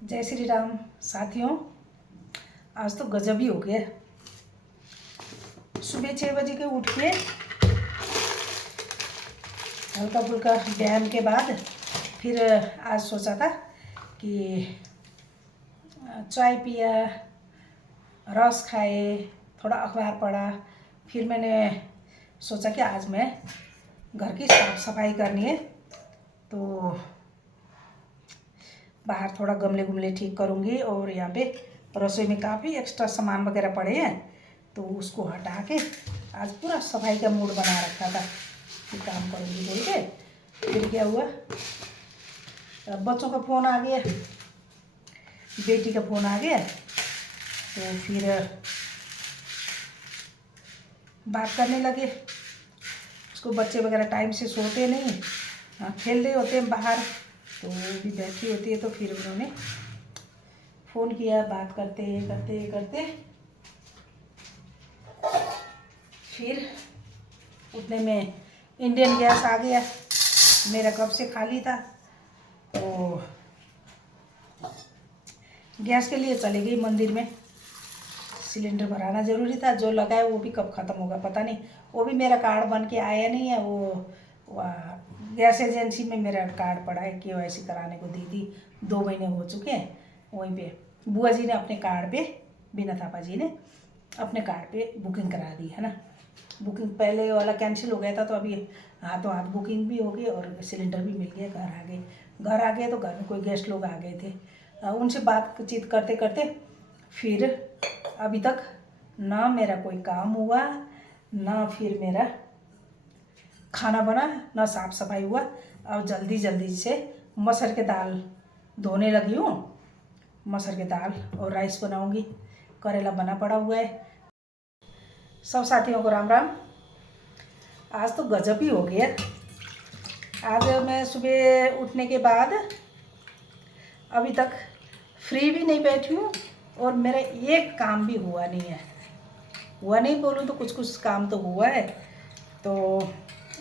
जय श्री राम साथियों। आज तो गजब ही हो गया। सुबह 6 बजे के उठ के हल्का फुल्का व्यायाम के बाद फिर आज सोचा था कि चाय पिया, रस खाए, थोड़ा अखबार पढ़ा। फिर मैंने सोचा कि आज मैं घर की साफ सफाई करनी है, तो बाहर थोड़ा गमले गुमले ठीक करूँगी और यहाँ पे रसोई में काफ़ी एक्स्ट्रा सामान वगैरह पड़े हैं, तो उसको हटा के आज पूरा सफाई का मूड बना रखा था कि काम करूँगी बोल के। फिर क्या हुआ, बच्चों का फ़ोन आ गया, बेटी का फ़ोन आ गया, तो फिर बात करने लगे। उसको बच्चे वगैरह टाइम से सोते नहीं, खेल रहे होते हैं बाहर, तो वो भी बैठी होती है, तो फिर उन्होंने फ़ोन किया। बात करते करते करते फिर उतने में इंडियन गैस आ गया। मेरा कब से खाली था, तो गैस के लिए चली गई मंदिर में। सिलेंडर भराना ज़रूरी था, जो लगा है वो भी कब ख़त्म होगा पता नहीं। वो भी मेरा कार्ड बन के आया नहीं है। वो गैस एजेंसी में मेरा कार्ड पड़ा है, KYC कराने को दी थी, 2 महीने हो चुके हैं। वहीं पे बुआ जी ने अपने कार्ड पे, बीना थापा जी ने अपने कार्ड पे बुकिंग करा दी है ना। बुकिंग पहले वाला कैंसिल हो गया था, तो अभी हाथों हाथ बुकिंग भी हो गई और सिलेंडर भी मिल गया। घर आ गए तो घर में कोई गेस्ट लोग आ गए थे, उनसे बातचीत करते करते फिर अभी तक ना मेरा कोई काम हुआ, ना फिर मेरा खाना बना, ना साफ़ सफाई हुआ। अब जल्दी जल्दी से मसर के दाल धोने लगी हूँ। मसर के दाल और राइस बनाऊँगी। करेला बना पड़ा हुआ है। सब साथियों को राम राम। आज तो गजब ही हो गया। आज मैं सुबह उठने के बाद अभी तक फ्री भी नहीं बैठी हूँ और मेरा एक काम भी हुआ नहीं है। हुआ नहीं बोलूँ तो कुछ कुछ काम तो हुआ है। तो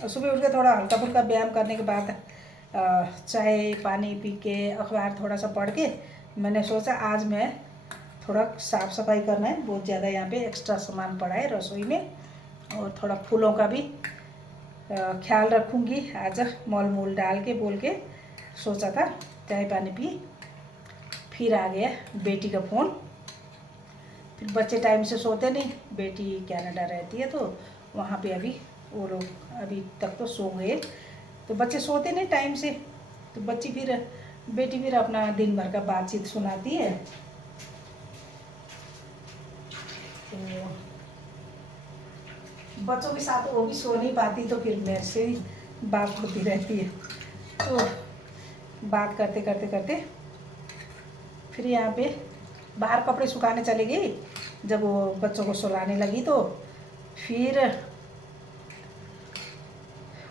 सुबह उठ के थोड़ा हल्का फुल्का व्यायाम करने के बाद चाय पानी पी के अखबार थोड़ा सा पढ़ के मैंने सोचा आज मैं थोड़ा साफ़ सफाई करना है। बहुत ज़्यादा यहाँ पे एक्स्ट्रा सामान पड़ा है रसोई में, और थोड़ा फूलों का भी ख्याल रखूँगी आज, मोल मूल डाल के बोल के सोचा था। चाय पानी पी, फिर आ गया बेटी का फ़ोन। फिर बच्चे टाइम से सोते नहीं, बेटी कनाडा रहती है तो वहाँ पे अभी वो लोग अभी तक तो सो गए, तो बच्चे सोते नहीं टाइम से, तो बेटी फिर अपना दिन भर का बातचीत सुनाती है। तो बच्चों के साथ वो भी सो नहीं पाती, तो फिर मेरे से ही बात होती रहती है। तो बात करते करते करते फिर यहाँ पे बाहर कपड़े सुखाने चली गई। जब वो बच्चों को सुलाने लगी तो फिर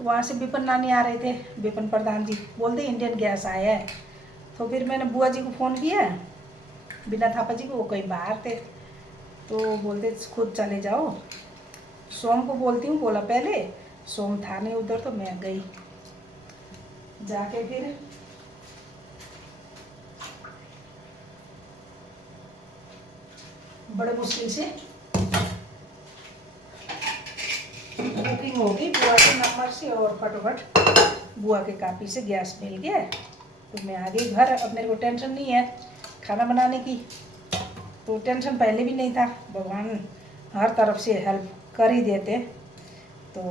वहाँ से विपिन नानी आ रहे थे, विपिन प्रधान जी बोलते इंडियन गैस आया है। तो फिर मैंने बुआ जी को फ़ोन किया, बिना थापा जी को, वो कहीं बाहर थे, तो बोलते खुद चले जाओ। सोम को बोलती हूँ, बोला पहले। सोम था नहीं उधर, तो मैं गई। जाके फिर बड़े मुश्किल से बुकिंग हो गई बुआ के नंबर से, और फटाफट बुआ के कापी से गैस मिल गया, तो मैं आ गई घर। अब मेरे को टेंशन नहीं है खाना बनाने की, तो टेंशन पहले भी नहीं था। भगवान हर तरफ से हेल्प कर ही देते। तो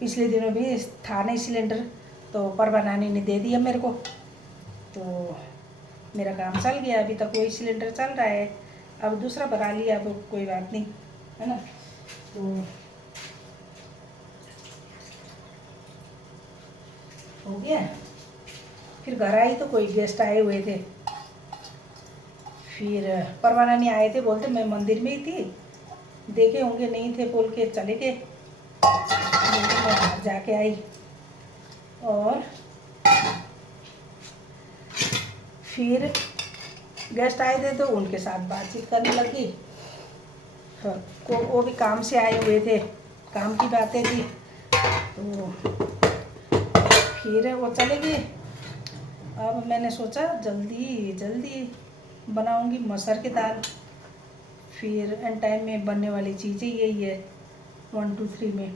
पिछले दिनों भी था नहीं सिलेंडर, तो परवा नानी ने दे दिया मेरे को, तो मेरा काम चल गया। अभी तक वही सिलेंडर चल रहा है, अब दूसरा भरा लिया, अब कोई बात नहीं है ना। तो हो गया। फिर घर आई तो कोई गेस्ट आए हुए थे। फिर परवाना नहीं आए थे, बोलते मैं मंदिर में ही थी, देखे होंगे नहीं थे बोल के चले गए। मैं बाहर जाके आई और फिर गेस्ट आए थे तो उनके साथ बातचीत करने लगी। वो भी काम से आए हुए थे, काम की बातें थी, तो फिर वो चले गए। अब मैंने सोचा जल्दी जल्दी बनाऊंगी मसूर की दाल, फिर एंड टाइम में बनने वाली चीज़ें यही है 1 2 3 में।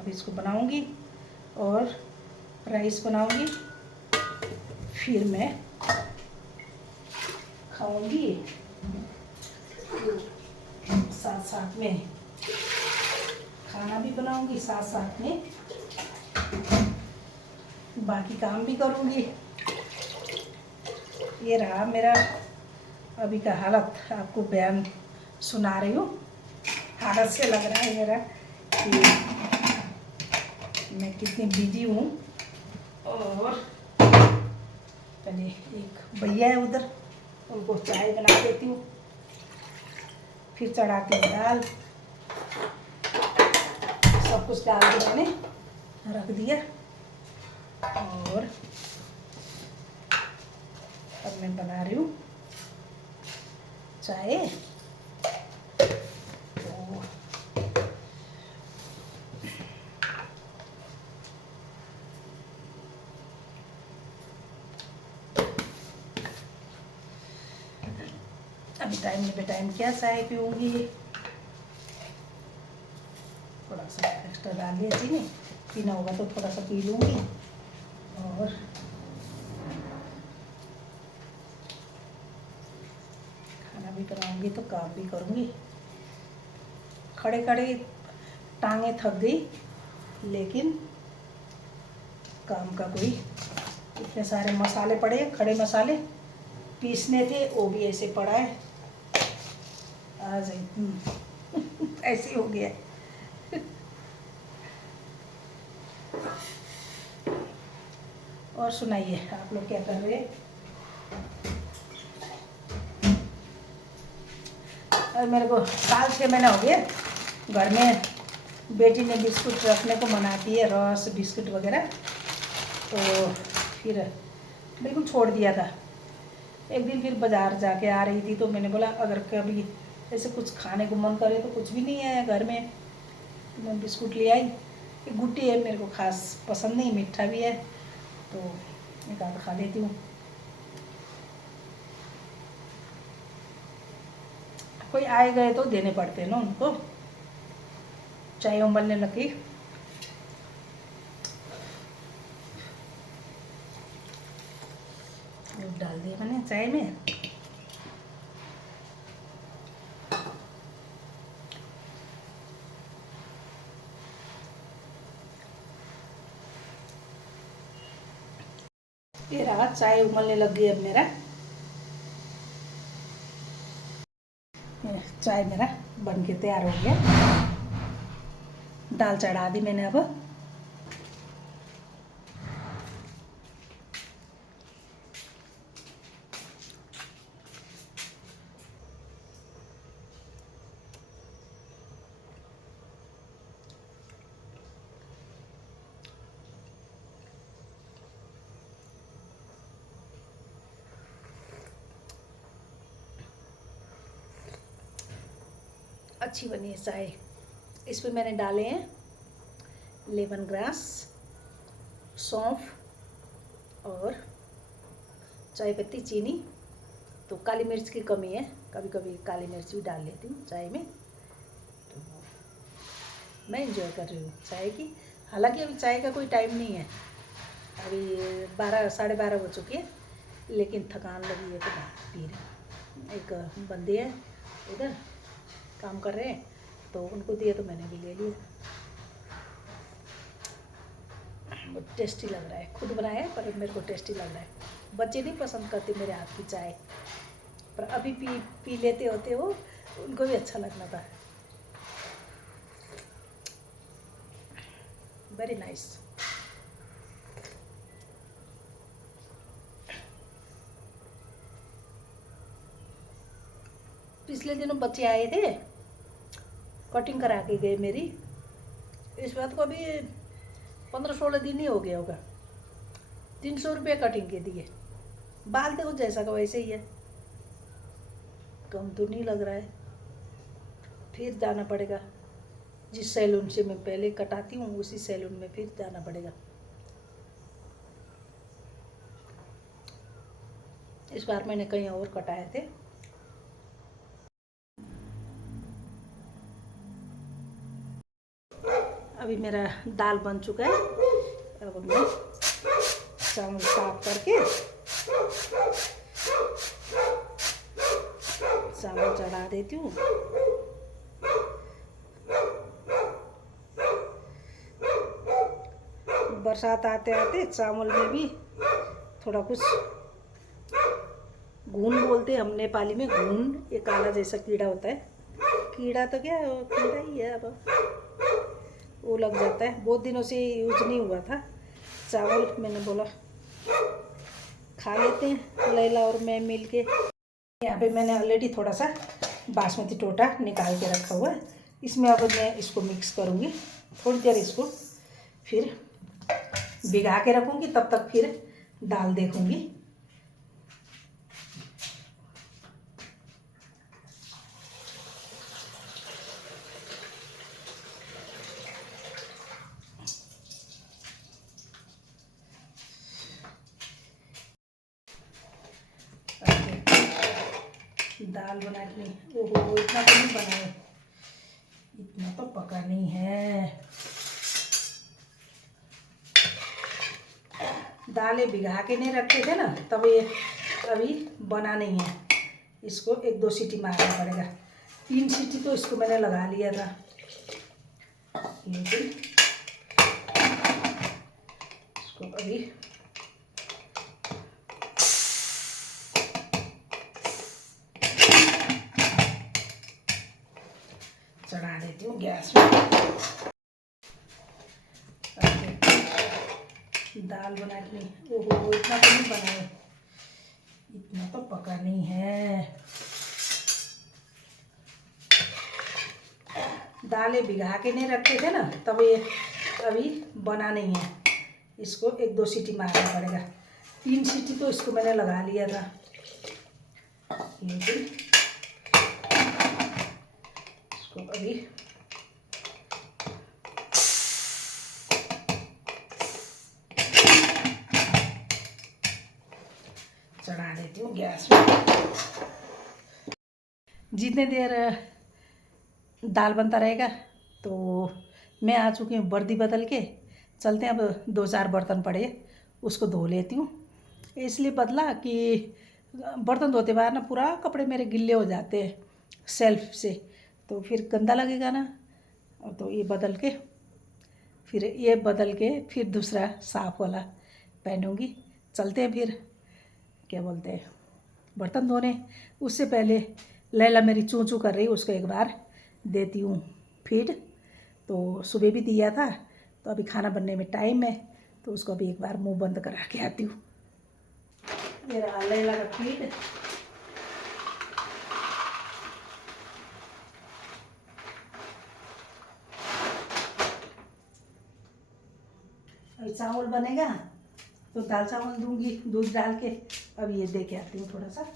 अब इसको बनाऊंगी और राइस बनाऊंगी, फिर मैं खाऊंगी, साथ साथ में खाना भी बनाऊंगी, साथ साथ में बाकी काम भी करूंगी। ये रहा मेरा अभी का हालत, आपको बयान सुना रही हूँ। हालत से लग रहा है मेरा कि मैं कितनी बिजी हूँ। और पहले एक भैया है उधर, उनको चाय बना देती हूँ, फिर चढ़ाती हूँ दाल। सब कुछ डाल के मैंने रख दिया और अब मैं बना रही हूँ चाय। तो अभी टाइम पे टाइम क्या चाय पीऊँगी, थोड़ा सा एक्स्ट्रा डाल लिया चीनी, पीना होगा तो थोड़ा सा पी लूँगी। और खाना भी बनाऊँगी तो काम भी करूँगी। खड़े खड़े टांगे थक गई, लेकिन काम का कोई, इतने सारे मसाले पड़े, खड़े मसाले पीसने थे, वो भी ऐसे पड़ा है आज ऐसे हो गया। और सुनाइए आप लोग क्या कर रहे हैं। और मेरे को साल 6 महीना हो गया घर में बेटी ने बिस्कुट रखने को मनाती है, रस बिस्कुट वगैरह, तो फिर बिल्कुल छोड़ दिया था। एक दिन फिर बाज़ार जाके आ रही थी तो मैंने बोला अगर कभी ऐसे कुछ खाने को मन करे, तो कुछ भी नहीं है घर में, तो मैं बिस्कुट ले आई। एक गुट्टी है, मेरे को खास पसंद नहीं, मीठा भी है, तो एक आध खा लेती हूँ। कोई आए गए तो देने पड़ते हैं ना उनको। चाय उबलने लगी, दूध डाल दिया मैंने चाय में। ये रहा चाय उबलने लग गई। अब मेरा चाय मेरा बन के तैयार हो गया। दाल चढ़ा दी मैंने। अब अच्छी बनी है चाय। इसमें मैंने डाले हैं लेमन ग्रास, सौंफ और चाय पत्ती, चीनी। तो काली मिर्च की कमी है, कभी कभी काली मिर्च भी डाल लेती हूँ चाय में। तो मैं इंजॉय कर रही हूँ चाय की। हालांकि अभी चाय का कोई टाइम नहीं है, अभी 12 साढ़े 12 हो चुकी है, लेकिन थकान लगी है तो मैं पी रही। एक बंदे हैं उधर काम कर रहे हैं, तो उनको दिया तो मैंने भी ले लिया। बहुत टेस्टी लग रहा है, खुद बनाया है पर मेरे को टेस्टी लग रहा है। बच्चे नहीं पसंद करते मेरे हाथ की चाय, पर अभी पी लेते होते वो, उनको भी अच्छा लगना था। Very nice. पिछले दिनों बच्चे आए थे, कटिंग करा के गए मेरी। इस बात को अभी 15-16 दिन ही हो गया होगा। 300 रुपये कटिंग के दिए। बाल देखो जैसा का वैसे ही है, कम तो नहीं लग रहा है। फिर जाना पड़ेगा, जिस सैलून से मैं पहले कटाती हूँ उसी सैलून में फिर जाना पड़ेगा। इस बार मैंने कहीं और कटाए थे। अभी मेरा दाल बन चुका है। अब मैं चावल साफ करके चावल चढ़ा देती हूँ। बरसात आते आते चावल में भी थोड़ा कुछ घून बोलते हैं हम नेपाली में, घून, ये काला जैसा कीड़ा होता है। कीड़ा तो क्या, वो कीड़ा ही है, अब वो लग जाता है। बहुत दिनों से यूज नहीं हुआ था चावल, मैंने बोला खा लेते हैं लैला और मैं मिल के। यहाँ पे मैंने ऑलरेडी थोड़ा सा बासमती टोटा निकाल के रखा हुआ है। इसमें अब मैं इसको मिक्स करूँगी थोड़ी देर, इसको फिर भिगा के रखूँगी, तब तक फिर दाल देखूँगी। दाल बना के, ओहो इतना तो नहीं बनाए, इतना तो पका नहीं है। दालें भिगा के नहीं रखे थे ना, तब ये अभी बना नहीं है। इसको 1-2 सीटी मारना पड़ेगा। 3 सीटी तो इसको मैंने लगा लिया था, लेकिन इसको अभी चढ़ा देती हूँ गैस में। दाल बना के, ओहो इतना तो नहीं बनाए, इतना तो पका नहीं है। दालें भिगा के नहीं रखे थे ना, तब ये अभी बना नहीं है। इसको 1-2 सीटी मारना पड़ेगा। 3 सीटी तो इसको मैंने लगा लिया था, लेकिन इसको अभी चढ़ा देती हूँ गैस में। जितने देर दाल बनता रहेगा तो मैं आ चुकी हूँ वर्दी बदल के। चलते हैं, अब 2-4 बर्तन पड़े उसको धो लेती हूँ। इसलिए बदला कि बर्तन धोते बार ना पूरा कपड़े मेरे गिल्ले हो जाते हैं सेल्फ से, तो फिर गंदा लगेगा ना। तो ये बदल के फिर दूसरा साफ़ वाला पहनूँगी। चलते हैं फिर, क्या बोलते हैं, बर्तन धोने। उससे पहले लैला मेरी चूँ चूँ कर रही, उसको एक बार देती हूँ फीड। तो सुबह भी दिया था, तो अभी खाना बनने में टाइम है, तो उसको अभी एक बार मुंह बंद करा के आती हूँ। मेरा लैला का फीड। अभी चावल बनेगा तो दाल चावल दूंगी दूध डाल के। अब ये दे के आती हूँ थोड़ा सा।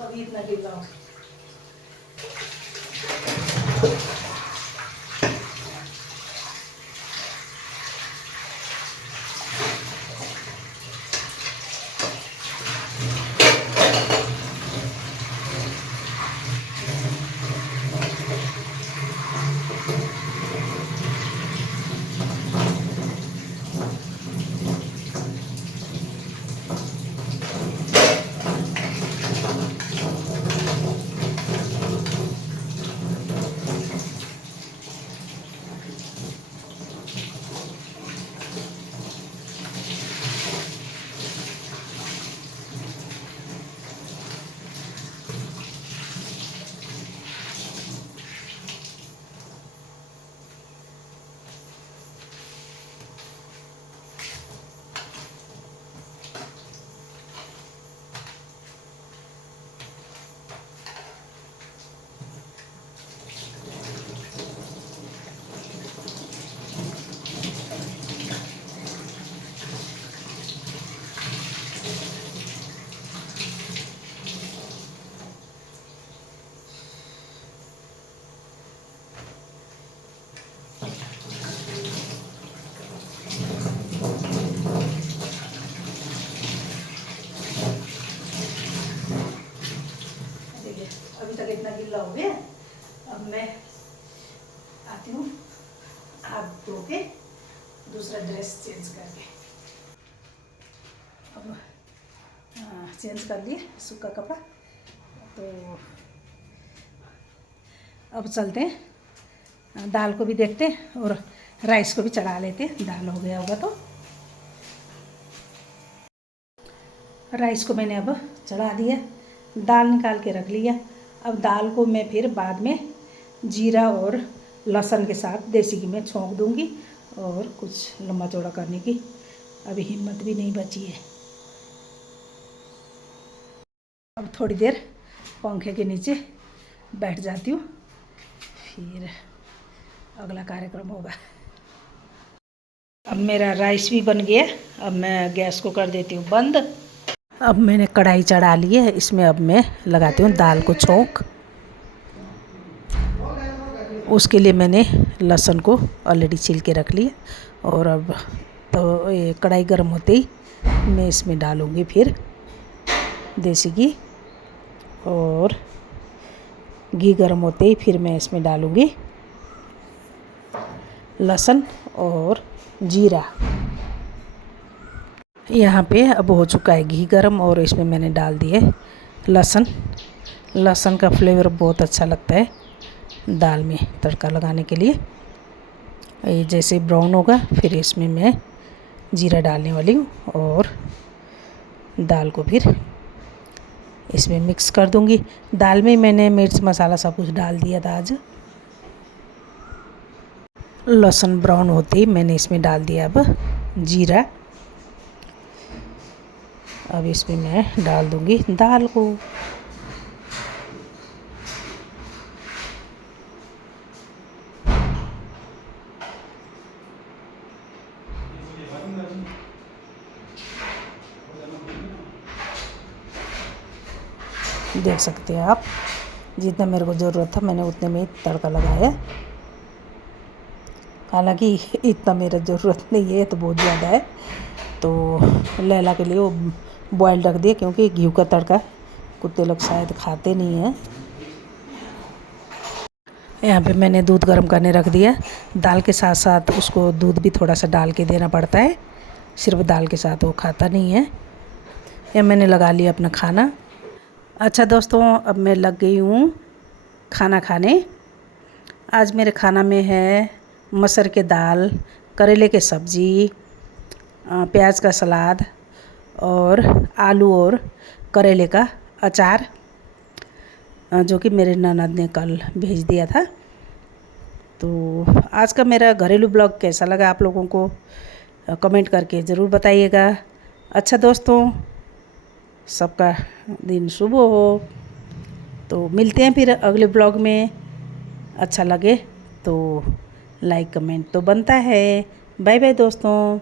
अभी इतना गिल्ला हो। अभी तक इतना गिल्ला हो गया। अब मैं आती हूँ हाथ धो के दूसरा ड्रेस चेंज करके। अब चेंज कर लिए सूखा कपड़ा, तो अब चलते हैं दाल को भी देखते हैं और राइस को भी चढ़ा लेते हैं। दाल हो गया होगा तो राइस को मैंने अब चढ़ा दिया, दाल निकाल के रख लिया। अब दाल को मैं फिर बाद में जीरा और लहसुन के साथ देसी घी में छोंक दूंगी, और कुछ लम्बा चौड़ा करने की अभी हिम्मत भी नहीं बची है। अब थोड़ी देर पंखे के नीचे बैठ जाती हूँ, फिर अगला कार्यक्रम होगा। अब मेरा राइस भी बन गया। अब मैं गैस को कर देती हूँ बंद। अब मैंने कढ़ाई चढ़ा ली है, इसमें अब मैं लगाती हूँ दाल को छोंक। उसके लिए मैंने लहसुन को ऑलरेडी छील के रख लिया, और अब तो ये कढ़ाई गर्म होते ही मैं इसमें डालूँगी फिर देसी घी, और घी गर्म होते ही फिर मैं इसमें डालूँगी लहसुन और जीरा। यहाँ पे अब हो चुका है घी गरम, और इसमें मैंने डाल दिए लहसुन। लहसुन का फ्लेवर बहुत अच्छा लगता है दाल में तड़का लगाने के लिए। ये जैसे ब्राउन होगा फिर इसमें मैं जीरा डालने वाली हूँ, और दाल को फिर इसमें मिक्स कर दूँगी। दाल में मैंने मिर्च मसाला सब कुछ डाल दिया था आज। लहसुन ब्राउन होते ही मैंने इसमें डाल दिया अब जीरा। अब इसमें मैं डाल दूँगी दाल को। देख सकते हैं आप, जितना मेरे को ज़रूरत था मैंने उतने में ही तड़का लगाया। हालांकि इतना मेरा ज़रूरत नहीं है, तो बहुत ज़्यादा है, तो लैला के लिए वो बॉयल रख दिया, क्योंकि घी का तड़का कुत्ते लोग शायद खाते नहीं हैं। यहाँ पे मैंने दूध गर्म करने रख दिया। दाल के साथ साथ उसको दूध भी थोड़ा सा डाल के देना पड़ता है, सिर्फ दाल के साथ वो खाता नहीं है। यह मैंने लगा लिया अपना खाना। अच्छा दोस्तों, अब मैं लग गई हूँ खाना खाने। आज मेरे खाना में है मसर के दाल, करेले के सब्ज़ी, प्याज का सलाद, और आलू और करेले का अचार, जो कि मेरे ननद ने कल भेज दिया था। तो आज का मेरा घरेलू ब्लॉग कैसा लगा आप लोगों को कमेंट करके ज़रूर बताइएगा। अच्छा दोस्तों, सबका दिन शुभ हो। तो मिलते हैं फिर अगले ब्लॉग में। अच्छा लगे तो लाइक कमेंट तो बनता है। बाय बाय दोस्तों।